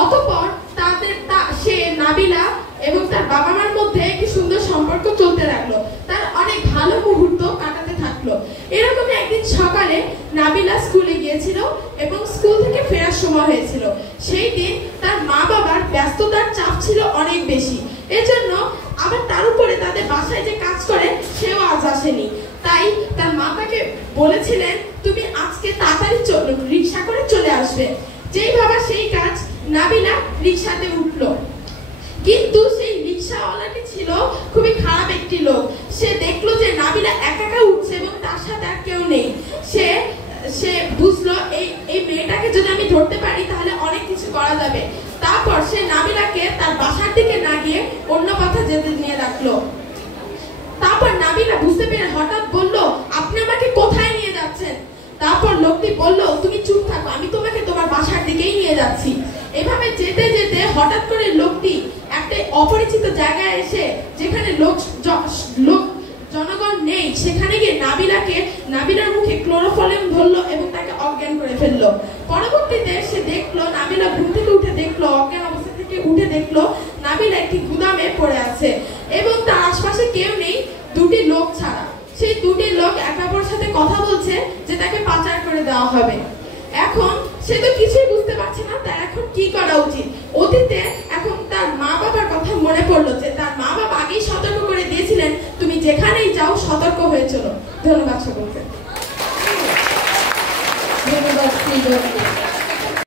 অতঃপর সে নাবিলা এবং তার বাবা মার মধ্যে একটি সুন্দর সম্পর্ক চলতে লাগলো। তার অনেক ভালো মুহূর্ত কাটাতে থাকলো। এরকম একদিন সকালে নাবিলা স্কুলে গিয়েছিল এবং স্কুল থেকে ফেরার সময় হয়েছিল। সেই দিন তার মা বাবার ব্যস্ততার চাপ ছিল অনেক বেশি, এজন্য আবার তার উপরে তাদের বাসায় যে কাজ করে সেও আজ আসেনি। তাই তার মা তাকে বলেছিলেন, তুমি আজকে তাড়াতাড়ি রিক্সা করে চলে আসবে। যেই ভাবা সেই কাজ, নাবিলা রিক্সাতে উঠলো। কিন্তু সেই রিক্সাওয়ালাটি ছিল খুবই খারাপ একটি লোক। সে দেখলো যে নাবিলা একা উঠছে এবং তার সাথে আর কেউ নেই। সে বুঝলো এই মেয়েটাকে যদি আমি ধরতে পারি তাহলে অনেক কিছু করা যাবে। তারপর সে নাবিলাকে তার বাসার দিকে না গিয়ে অন্য পথে যেতে নিয়ে রাখলো। তারপর নাবিলা বুঝতে পেরে হঠাৎ বলল, আপনি আমাকে কোথায় নিয়ে যাচ্ছেন? তারপর লোকটি বলল, তুমি চুপ থাকো, আমি তোমাকে তোমার বাসার দিকেই নিয়ে যাচ্ছি। এভাবে যেতে যেতে হঠাৎ করে লোকটি একটা অপরিচিত জায়গায় এসে, যেখানে জনগণ নেই, সেখানে গিয়ে নাবিলার মুখে ক্লোরোফর্ম ধরলো এবং তাকে অজ্ঞান করে ফেললো। পরবর্তীতে সে দেখলো, নাবিলা ঘুম থেকে উঠে দেখলো, অজ্ঞান অবস্থা থেকে উঠে দেখলো নাবিলা একটি গুদামে পড়ে আছে এবং তার আশপাশে কেউ নেই, দুটি লোক ছাড়া। সেই দুটি লোক একে অপরের সাথে কথা বলছে যে তাকে পাচার করে দেওয়া হবে। এখন সে তো কিছুই বুঝতে পারছে না তার এখন কি করা উচিত। অতীতে এখন তার মা বাবার কথা মনে পড়লো যে তার মা বাবা আগেই সতর্ক করে দিয়েছিলেন, তুমি যেখানেই যাও সতর্ক হয়ে চলো। ধন্যবাদ সকলকে। ধন্যবাদ।